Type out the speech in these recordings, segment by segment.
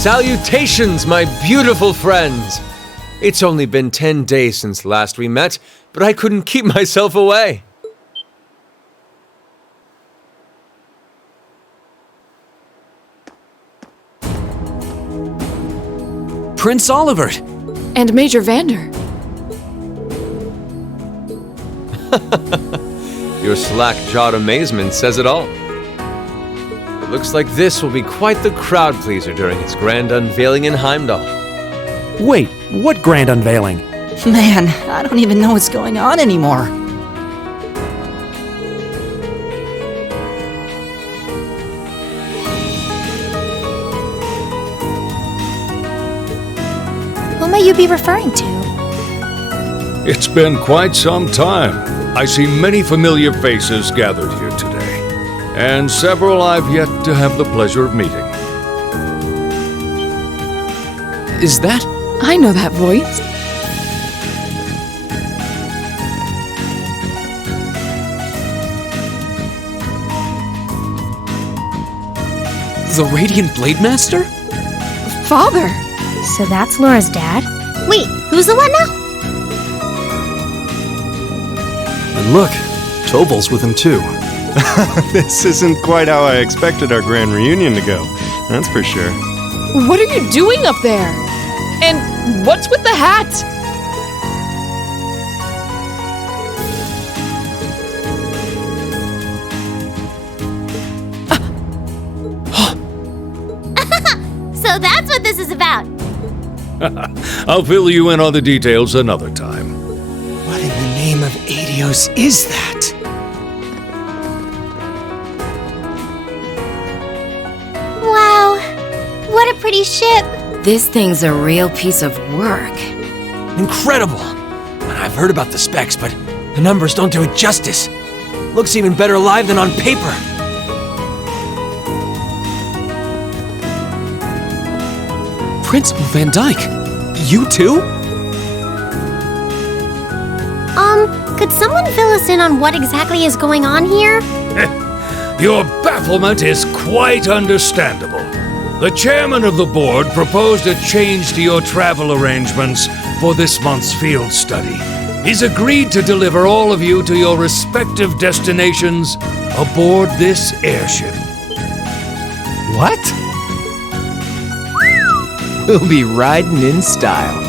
Salutations, my beautiful friends! It's only been 10 days since last we met, but I couldn't keep myself away. Prince Olivert! And Major Vander. Your slack-jawed amazement says it all. It looks like this will be quite the crowd-pleaser during its grand unveiling in Heimdall. Wait, what grand unveiling? Man, I don't even know what's going on anymore. Who may you be referring to? It's been quite some time. I see many familiar faces gathered here today, and several I've yet to have the pleasure of meeting. Is that? I know that voice. The Radiant Blade Master? Father! So that's Laura's dad? Wait, who's the one now? And look, Tobal's with him too. This isn't quite how I expected our grand reunion to go, that's for sure. What are you doing up there? And what's with the hat? So that's what this is about. I'll fill you in on the details another time. What in the name of Adios is that? Wow, what a pretty ship. This thing's a real piece of work. Incredible! I've heard about the specs, but the numbers don't do it justice. Looks even better live than on paper. Principal Van Dyke, you too? Could someone fill us in on what exactly is going on here? Your bafflement is quite understandable. The chairman of the board proposed a change to your travel arrangements for this month's field study. He's agreed to deliver all of you to your respective destinations aboard this airship. What? We'll be riding in style.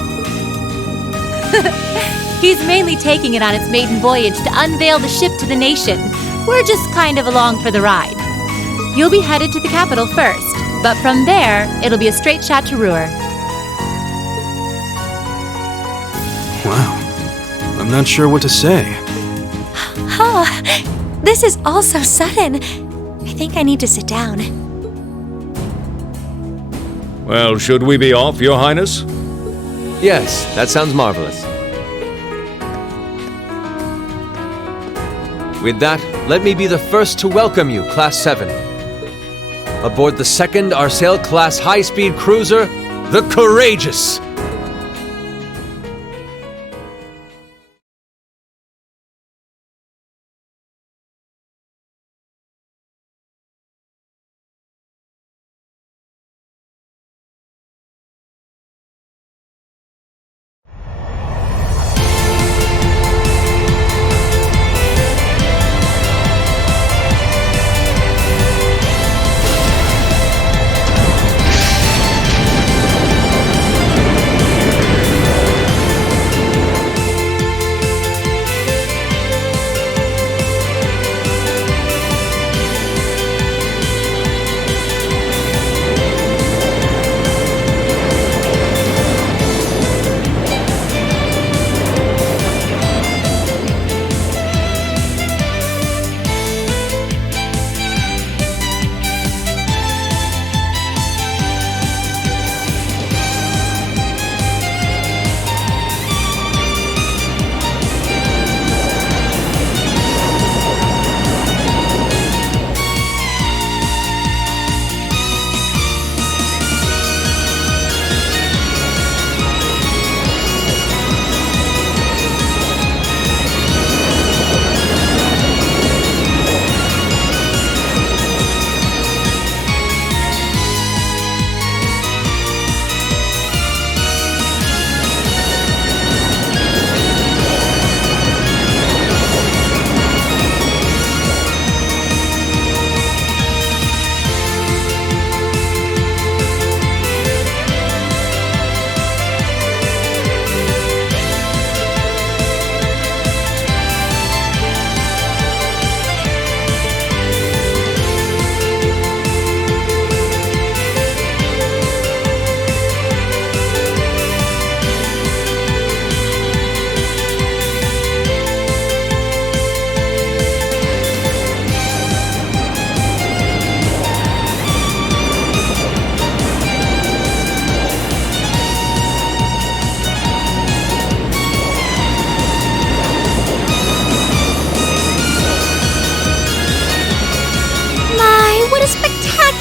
He's mainly taking it on its maiden voyage to unveil the ship to the nation. We're just kind of along for the ride. You'll be headed to the capital first, but from there, it'll be a straight shot to Roer. Wow. I'm not sure what to say. This is all so sudden. I think I need to sit down. Well, should we be off, Your Highness? Yes, that sounds marvelous. With that, let me be the first to welcome you, Class 7. Aboard the second Arsail-class high-speed cruiser, the Courageous.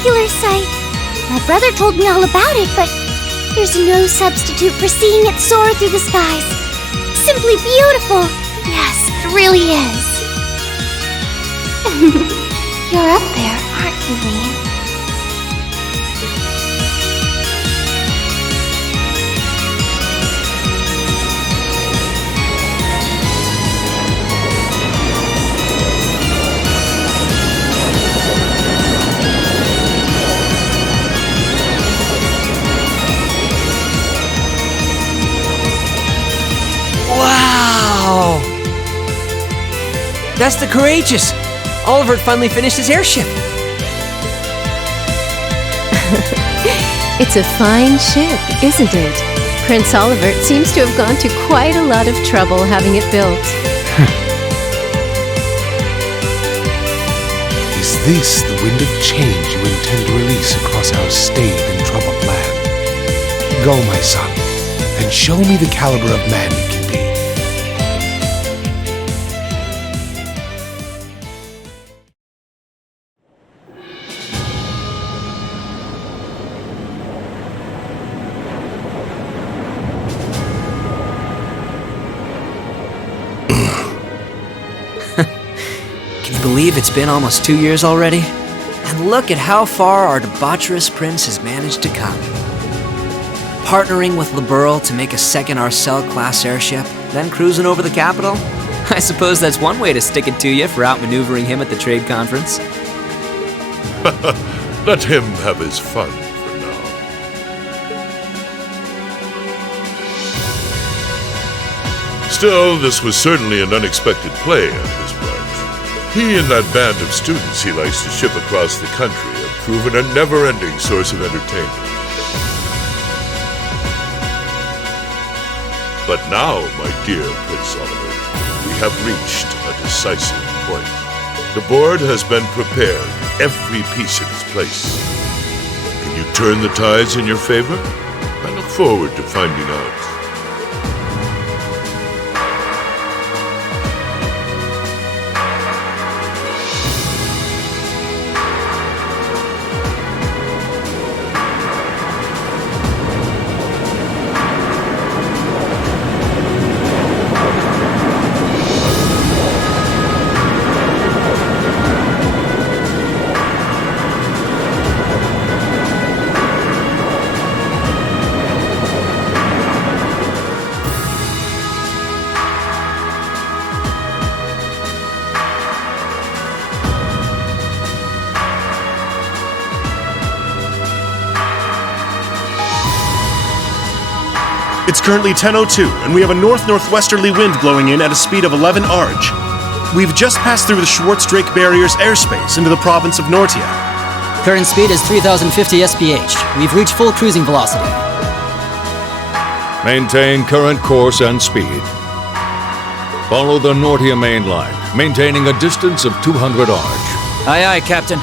spectacular sight. My brother told me all about it, but there's no substitute for seeing it soar through the skies. Simply beautiful. Yes, it really is. You're up there, aren't you, Lee? Wow! That's the Courageous! Oliver finally finished his airship! It's a fine ship, isn't it? Prince Oliver seems to have gone to quite a lot of trouble having it built. Is this the wind of change you intend to release across our staid and troubled land? Go, my son, and show me the caliber of man you can be. Can you believe it's been almost 2 years already? And look at how far our debaucherous prince has managed to come. Partnering with Liberl to make a second Arcel-class airship, then cruising over the capital? I suppose that's one way to stick it to you for outmaneuvering him at the trade conference. Let him have his fun for now. Still, this was certainly an unexpected play on his part. He and that band of students he likes to ship across the country have proven a never-ending source of entertainment. But now, my dear Prince Oliver, we have reached a decisive point. The board has been prepared, every piece in its place. Can you turn the tides in your favor? I look forward to finding out. It's currently 10:02, and we have a north-northwesterly wind blowing in at a speed of 11 Arj. We've just passed through the Schwartz-Drake Barrier's airspace into the province of Nortia. Current speed is 3,050 SPH. We've reached full cruising velocity. Maintain current course and speed. Follow the Nortia main line, maintaining a distance of 200 Arj. Aye, aye, Captain.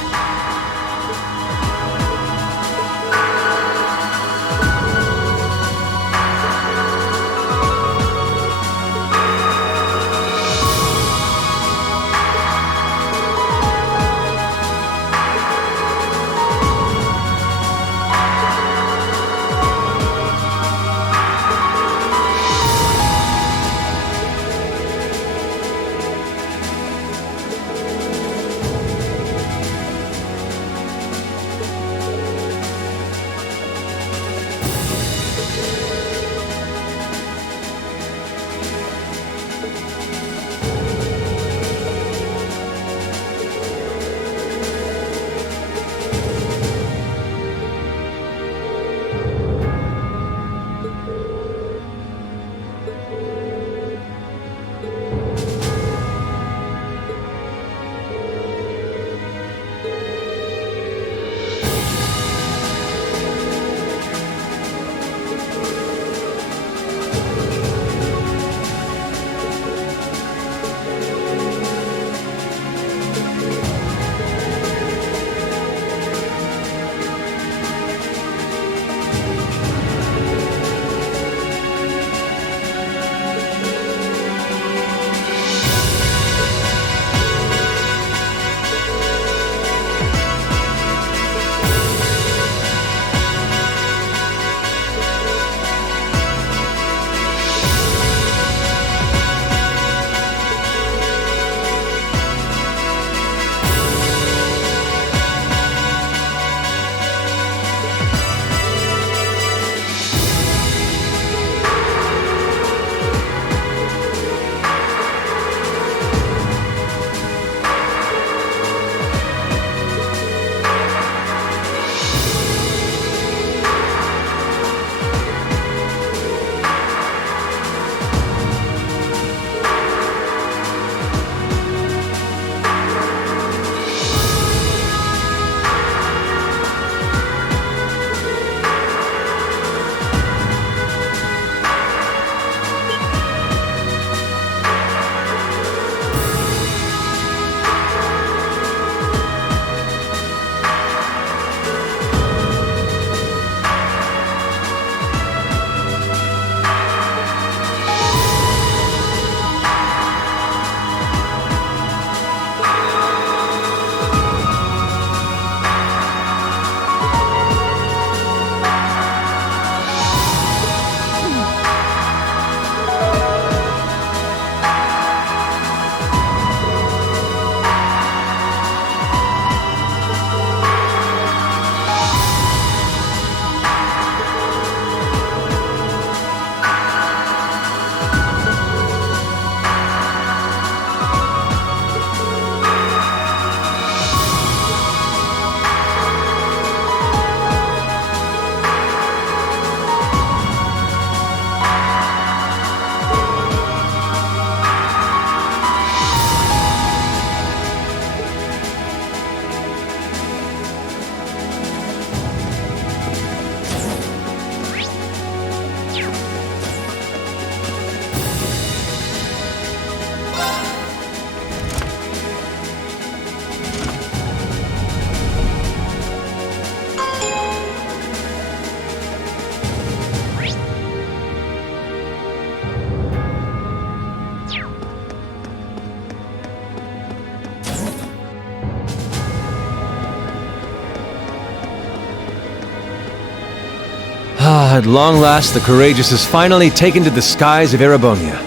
At long last, the Courageous is finally taken to the skies of Erebonia.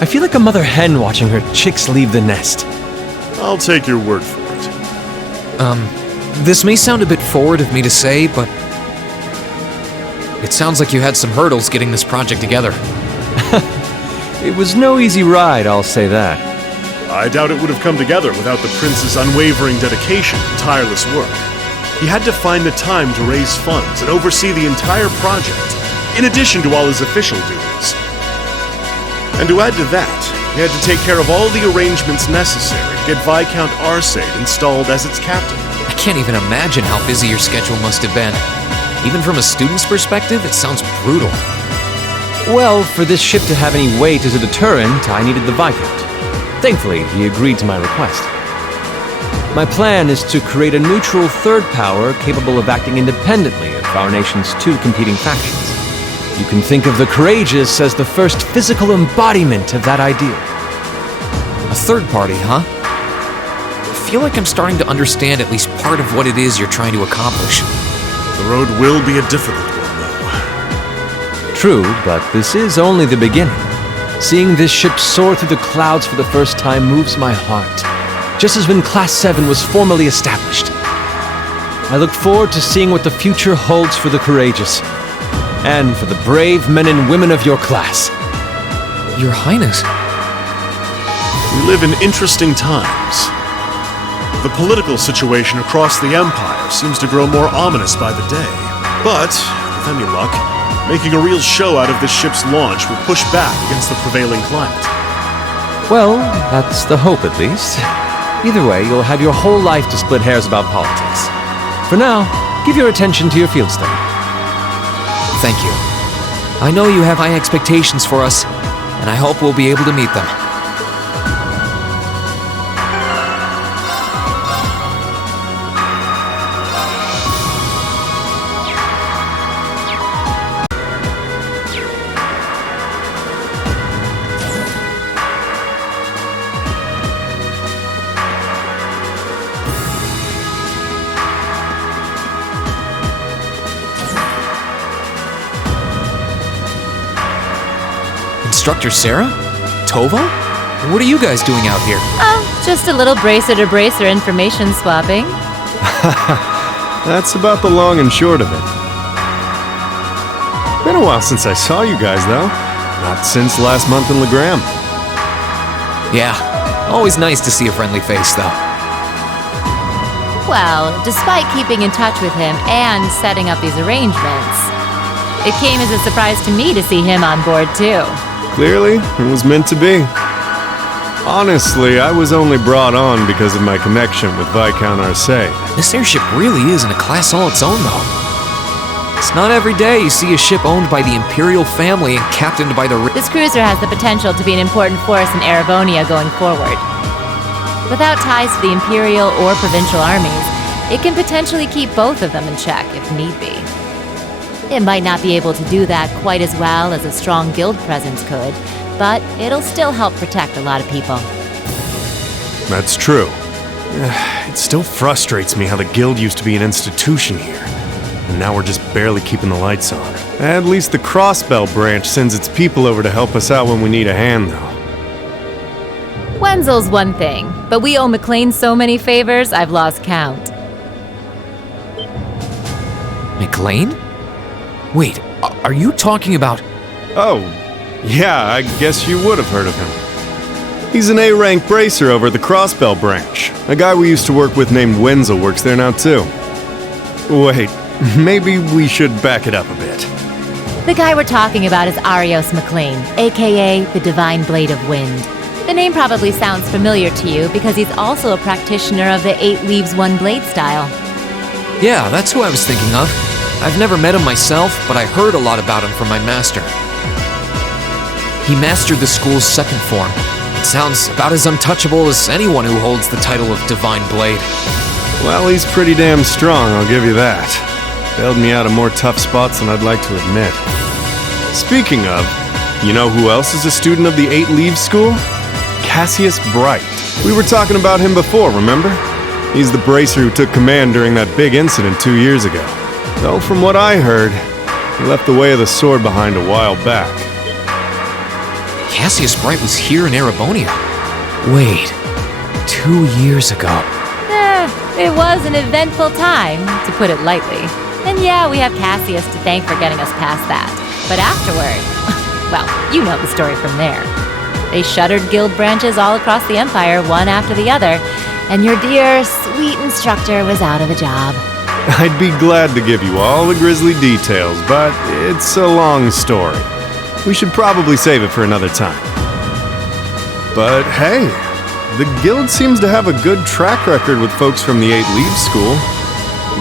I feel like a mother hen watching her chicks leave the nest. I'll take your word for it. This may sound a bit forward of me to say, but it sounds like you had some hurdles getting this project together. It was no easy ride, I'll say that. I doubt it would have come together without the prince's unwavering dedication and tireless work. He had to find the time to raise funds and oversee the entire project, in addition to all his official duties. And to add to that, he had to take care of all the arrangements necessary to get Viscount Arcade installed as its captain. I can't even imagine how busy your schedule must have been. Even from a student's perspective, it sounds brutal. Well, for this ship to have any weight as a deterrent, I needed the Viscount. Thankfully, he agreed to my request. My plan is to create a neutral third power capable of acting independently of our nation's two competing factions. You can think of the Courageous as the first physical embodiment of that ideal. A third party, huh? I feel like I'm starting to understand at least part of what it is you're trying to accomplish. The road will be a difficult one, though. True, but this is only the beginning. Seeing this ship soar through the clouds for the first time moves my heart, just as when Class 7 was formally established. I look forward to seeing what the future holds for the Courageous, and for the brave men and women of your class. Your Highness. We live in interesting times. The political situation across the Empire seems to grow more ominous by the day. But, with any luck, making a real show out of this ship's launch will push back against the prevailing climate. Well, that's the hope at least. Either way, you'll have your whole life to split hairs about politics. For now, give your attention to your field study. Thank you. I know you have high expectations for us, and I hope we'll be able to meet them. Instructor Sarah? Tova? What are you guys doing out here? Oh, just a little bracer-to-bracer information swapping. That's about the long and short of it. Been a while since I saw you guys, though. Not since last month in Legram. Yeah, always nice to see a friendly face, though. Well, despite keeping in touch with him and setting up these arrangements, it came as a surprise to me to see him on board, too. Clearly, it was meant to be. Honestly, I was only brought on because of my connection with Viscount Arcade. This airship really is in a class all its own, though. It's not every day you see a ship owned by the Imperial family and captained by the... This cruiser has the potential to be an important force in Erebonia going forward. Without ties to the Imperial or provincial armies, it can potentially keep both of them in check if need be. It might not be able to do that quite as well as a strong guild presence could, but it'll still help protect a lot of people. That's true. It still frustrates me how the guild used to be an institution here, and now we're just barely keeping the lights on. At least the Crossbell branch sends its people over to help us out when we need a hand, though. Wenzel's one thing, but we owe McLean so many favors, I've lost count. McLean? Wait, are you talking about... Oh, yeah, I guess you would have heard of him. He's an A-rank bracer over at the Crossbell branch. A guy we used to work with named Wenzel works there now, too. Wait, maybe we should back it up a bit. The guy we're talking about is Arios McLean, aka the Divine Blade of Wind. The name probably sounds familiar to you because he's also a practitioner of the 8 Leaves 1 Blade style. Yeah, that's who I was thinking of. I've never met him myself, but I heard a lot about him from my master. He mastered the school's second form. It sounds about as untouchable as anyone who holds the title of Divine Blade. Well, he's pretty damn strong, I'll give you that. Bailed me out of more tough spots than I'd like to admit. Speaking of, you know who else is a student of the 8 Leaves School? Cassius Bright. We were talking about him before, remember? He's the bracer who took command during that big incident 2 years ago. Though from what I heard, he left the way of the sword behind a while back. Cassius Bright was here in Erebonia. Wait, 2 years ago. It was an eventful time, to put it lightly. And yeah, we have Cassius to thank for getting us past that. But afterward, well, you know the story from there. They shuttered guild branches all across the Empire, one after the other, and your dear, sweet instructor was out of a job. I'd be glad to give you all the grisly details, but it's a long story. We should probably save it for another time. But hey, the guild seems to have a good track record with folks from the 8 Leaves School.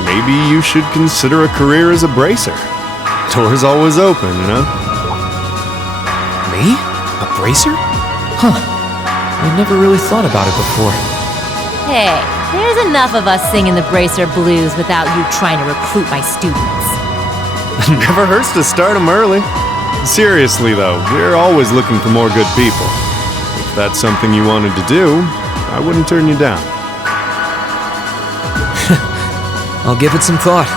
Maybe you should consider a career as a bracer. Door's always open, you know? Me? A bracer? Huh. I never really thought about it before. Hey, there's enough of us singing the Bracer Blues without you trying to recruit my students. Never hurts to start them early. Seriously, though, we're always looking for more good people. If that's something you wanted to do, I wouldn't turn you down. I'll give it some thought.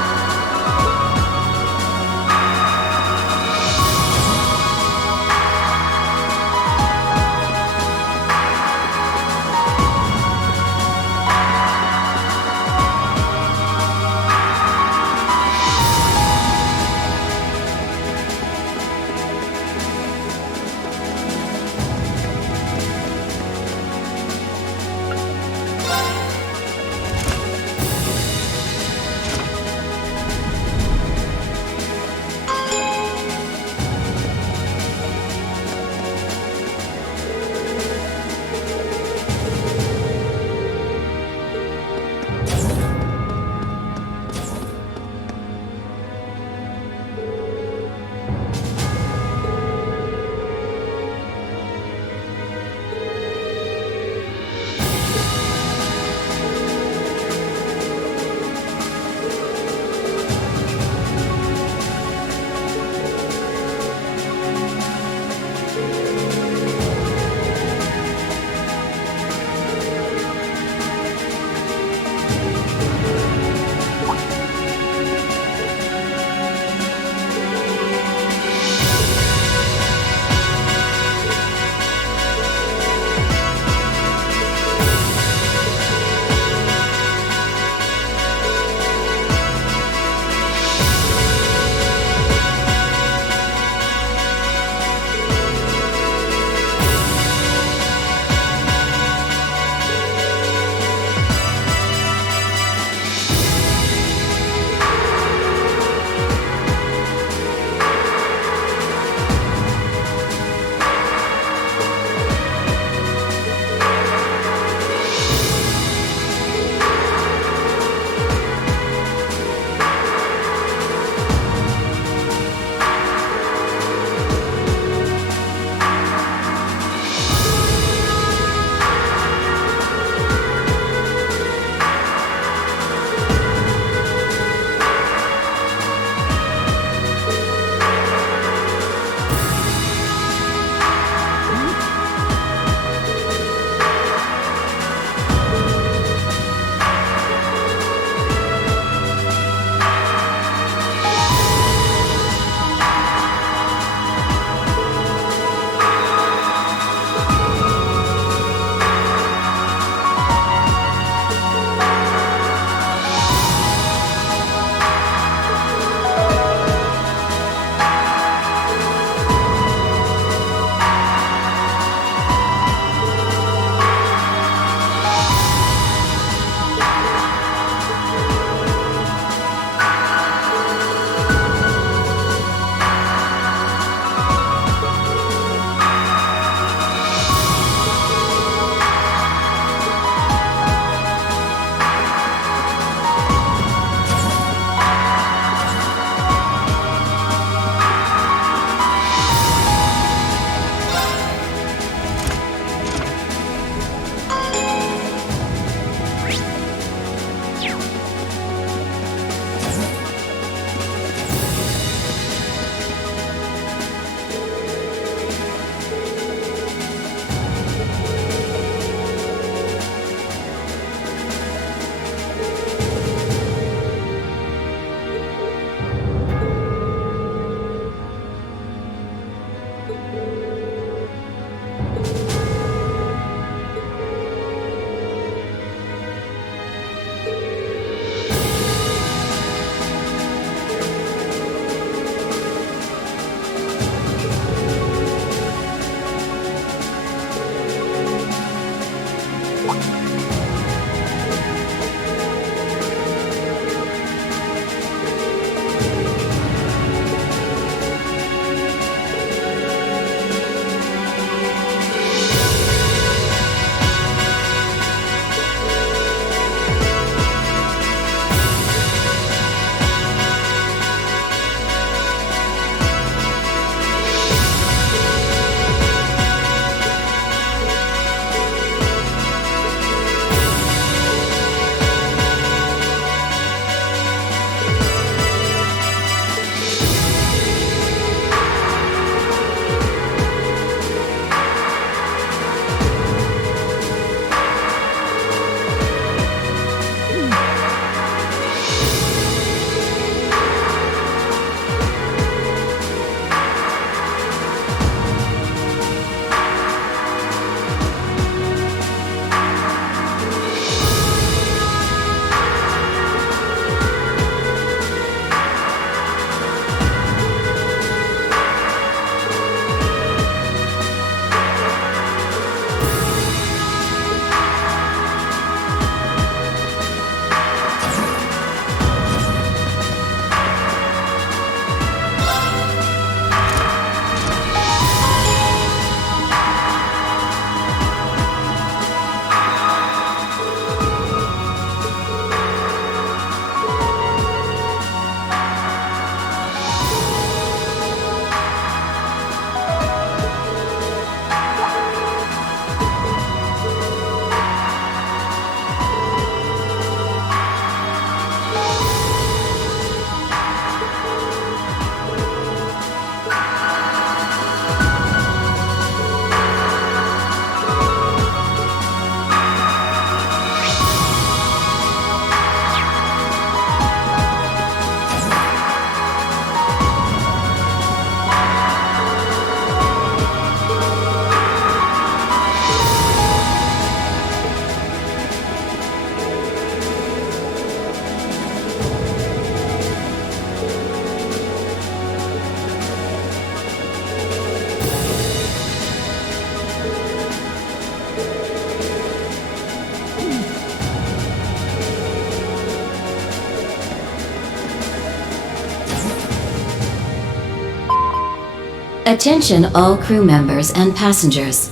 Attention all crew members and passengers.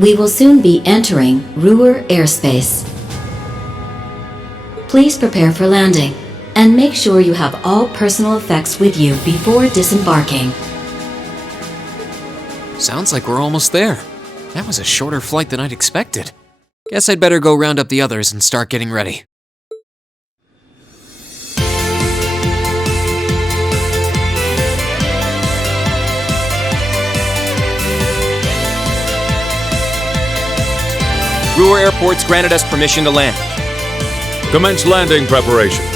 We will soon be entering Roer airspace. Please prepare for landing, and make sure you have all personal effects with you before disembarking. Sounds like we're almost there. That was a shorter flight than I'd expected. Guess I'd better go round up the others and start getting ready. Roer Airport's granted us permission to land. Commence landing preparations.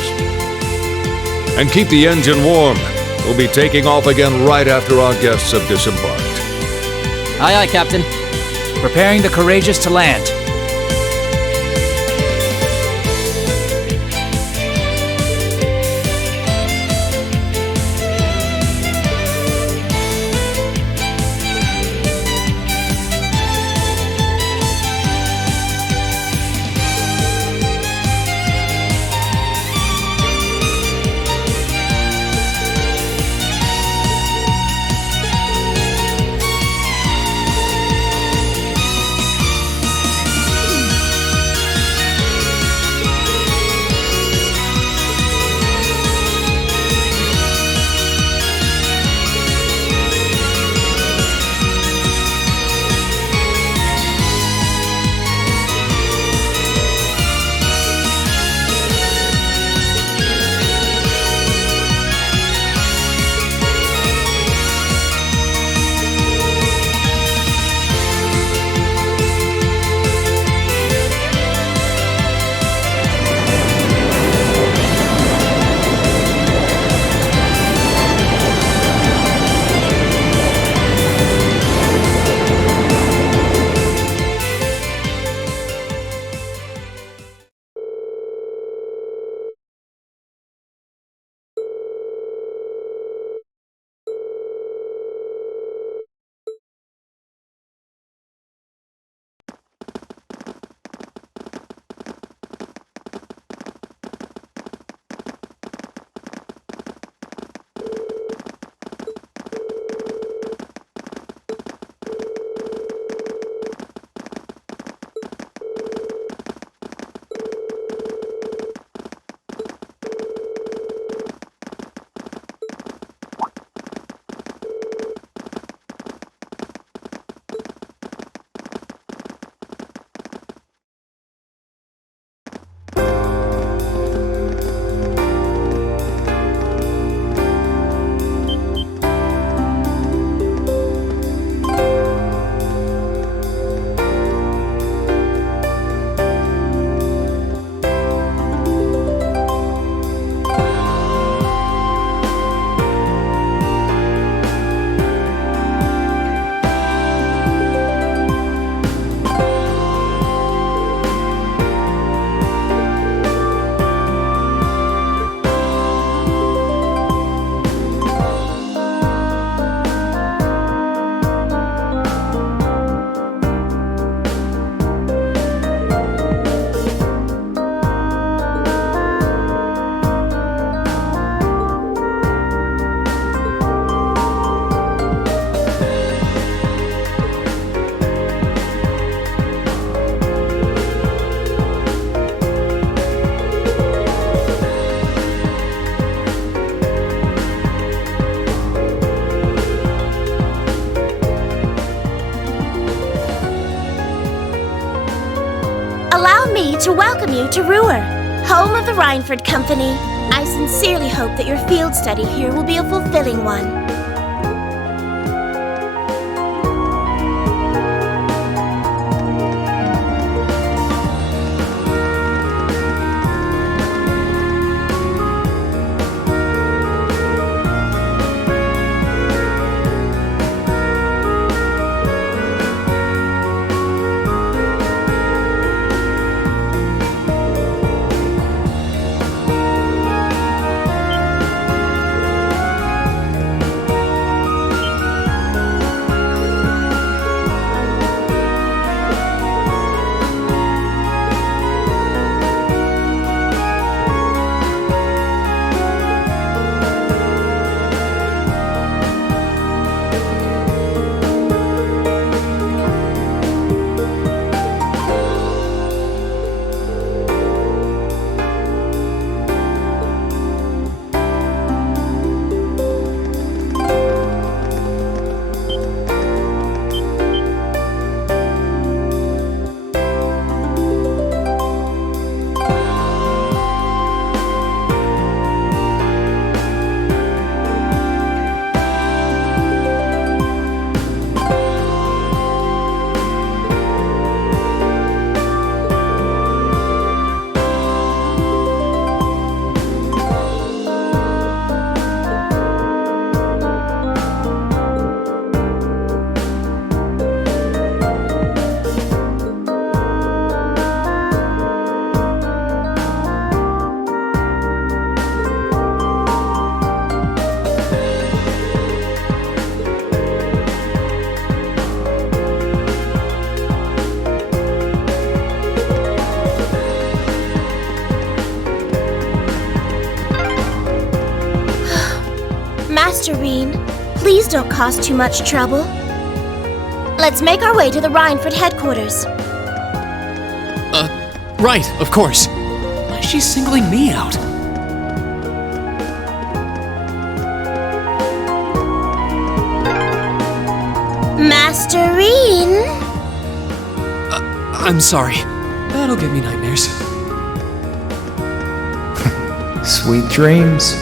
And keep the engine warm. We'll be taking off again right after our guests have disembarked. Aye, aye, Captain. Preparing the Courageous to land. To welcome you to Roer, home of the Rhineford Company. I sincerely hope that your field study here will be a fulfilling one. Master Reen. Please don't cause too much trouble. Let's make our way to the Rhineford headquarters. Right, of course. Why is she singling me out? Master Reen? I'm sorry. That'll give me nightmares. Sweet dreams.